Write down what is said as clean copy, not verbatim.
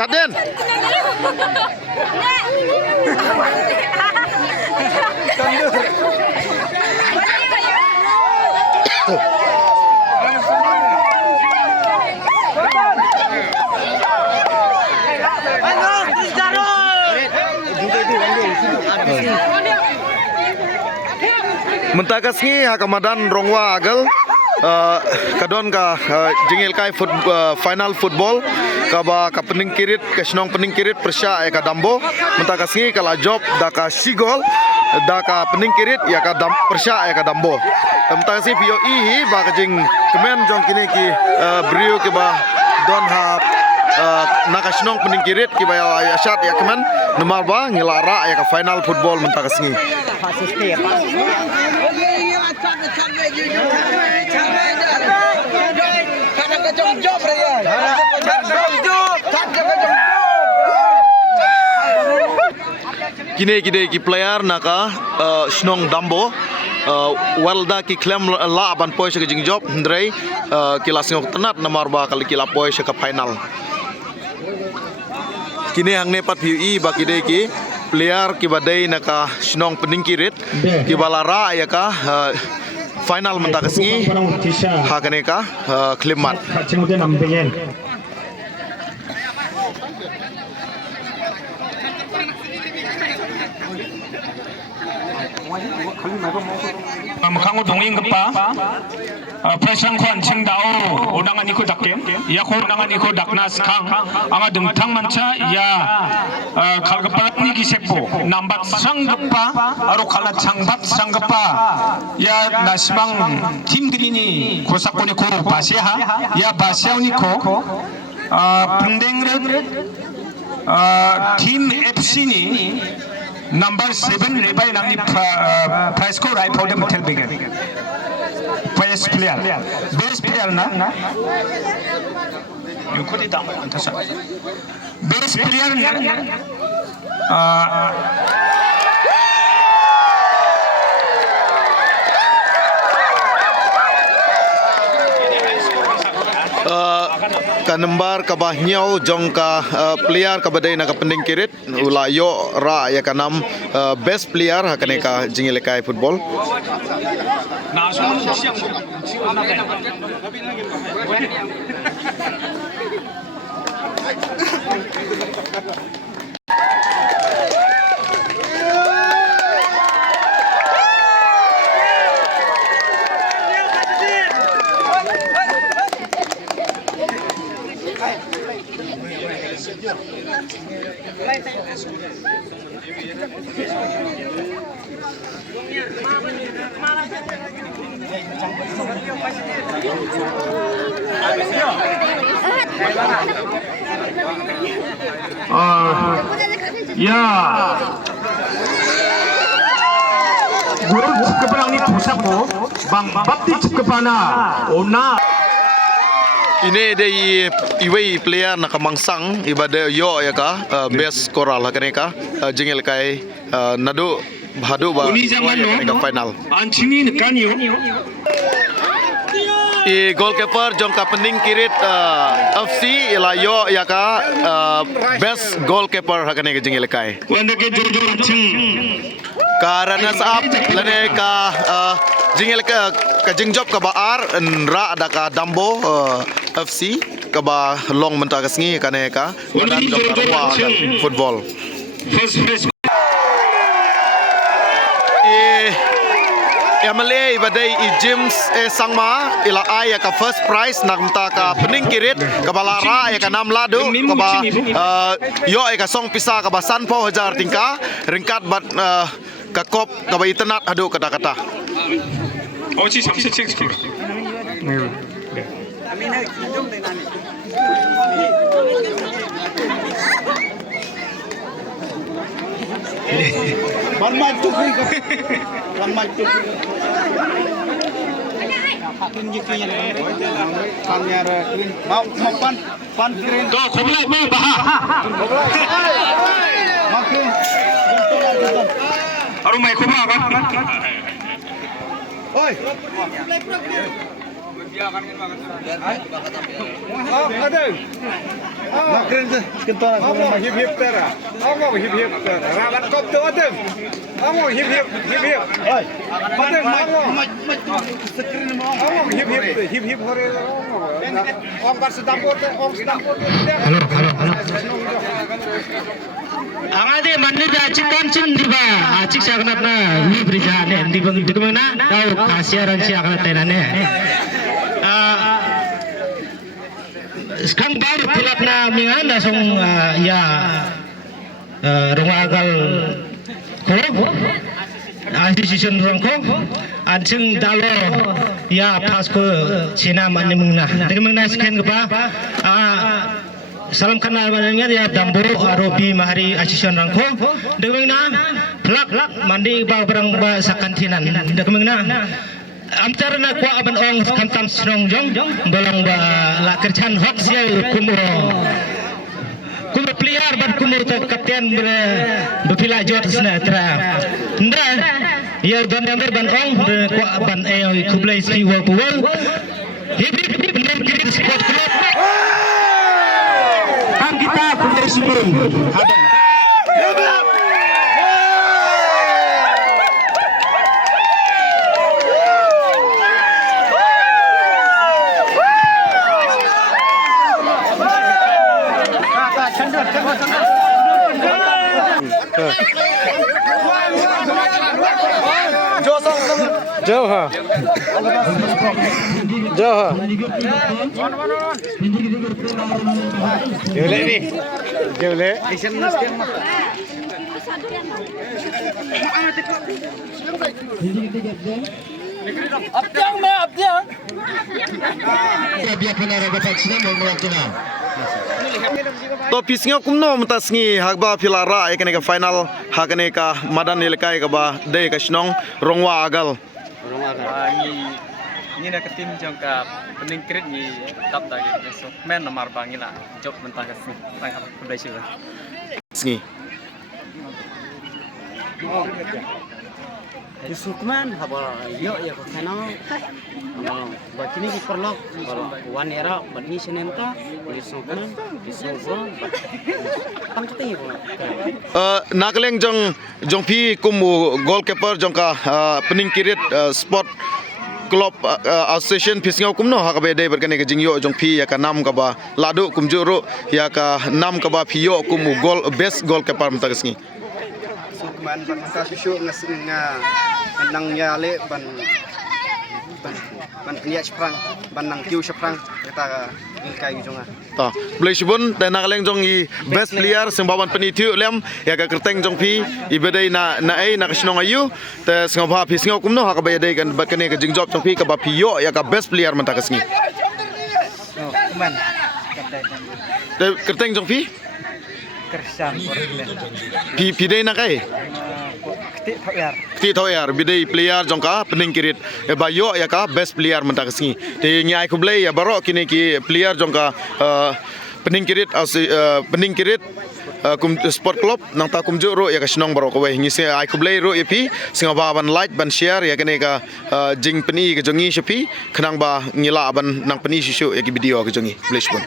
Caden. Mentakas ni hakamadan rongwa agal kadon ka jingil kai final football ka ba ka pening kirit ka snong pening kirit persya ka dambo mentakas ni kala job da ka sigol da ka pening kirit ya ka persya ka dambo mentakas ni pio hi ba ka jing kemen jong kini ki brio ke ba don ha nakasnong pening kirit ki ba ya asyat ya kemen nomor ba ngilara ya ka final football mentakas ni kini ki player naka snong dambo walda ki klem la ban poy ke jing job ndrei kilas ngok tenat nomor ba kali kila poy ke final kini hang ne pat pi ba ki player ki badai naka snong pening kirit ki balara ya ka final mentakasi hakane ka klimat Mukhango dongeng kepa Prasangkwan Cingdao undangan ikut dakem ya ko undangan ikut daknas kang anga dengtang manca ya kalgepalat ni gisepo nambat sanggepa aro kala changbat sanggepa ya nasimang tim dirini kosakoni ko baseha ya baseoni ko pendengret tim FC ni Number 7 nebai nangni prize ko right for them hotel begin. Best player na. Yung ko di tama antasa. Best player na. Kanembar kabahnyau jong ka player kabadai na kapending kirit ulayo ra ya kanam best player hakane ka jingile kai football ya guru keperang ni tusapo bang bapti kepana ona ini dari iwei player nak mangsang ibadah yo ya ka best koral hakane ka jingil kai nadu bhadu ba ka final anchini kanyo goalkeeper jong ka pening kirit FC ila yo ya ka best goalkeeper hakane ka jingil kai wanda ke jojo ching karena saat lane ka jingil ka jingjob ka baar ra ada ka dambo FC ka ba long mentakas ngi kane ka wadan jong karwa football Emily badai James sangma ila ay ka first prize nagmta ka pening kirit ka balara ay ka nam ladu ka ba yo ay ka song pisa ka ba sanpo hajar tingka ringkat bat ka kop ka ba itenat adu kata-kata ochi samse check Tuh, kublai mau baha. Arum mai kubra kan? Oi. Angade mandi da cikan cin diba acik sagnat na ni berjalan di bang di kemana tahu kasiaran si akan tenane sekarang baru tiap na mingan langsung ya rungagal ko decision rongko ancing dalo ya pas ko cina mani mengna dengan mengna sekian kepa salam kenal banyak ya dambo arobi mahari asisten rangko dengan na plak mandi ba barang ba sakantinan dengan na amcar na kwa aban ong kantam strong jong balang ba la kerjan hok sia kumuro player ban kumur to kapten bepila jot sna tra ndra ya dan yang ban ong kwa ban kublai ski wal puwal hip sport club kita punya sebelum jauh ha jauh to pisnga kumno mutasngi hagba pilara ekane ka final hakane ka madan nilkai ka ba dei ka snong rongwa agal ni nak tim jangka pening krit ni tap dah gitu men nomor bangi lah job mentah kasih baik apa kudai sih sngi Sukman haba yo ya ko kana bakini ki perlo 1 era bani senenta di Sukman di Sukman tangkati nakleng jong pi kumu goalkeeper jong ka pening kirit sport club association pisngau kumno hakabe dei berkane ke jingyo jong pi ya ka nam ka ba ladu kumjuro ya ka nam ka ba piyo kumu goal best goalkeeper mtagasngi Sukman ban ka susu ngasnga nang yale ban liat sprang ban nang kiu sprang kita kai jonga ta blai shibun dan nakleng jong i best player sembawan penitiu lem ya ka kerteng jong pi i bedai na ai na kasnong ayu te sngobha pisngau kumno hakabe dei kan berkane ke jingjob jong pi ka ba piyo ya ka best player mtagasngi Sukman te kerteng jong pi kersan pi dei na kai ti thoyar bidai player jongka pening kirit e bayo ya ka best player mentakasngi te nyai kublai ya baro kini ki player jongka pening kirit kum sport club nang ta kumjo ro ya ka snong baro ko we ngise ai kublai ro epi singa ba ban like ban share ya kene ka jing peni ke jongi shepi khnang ba ngila ban nang peni shishu ya ki video ke jongi bleshbon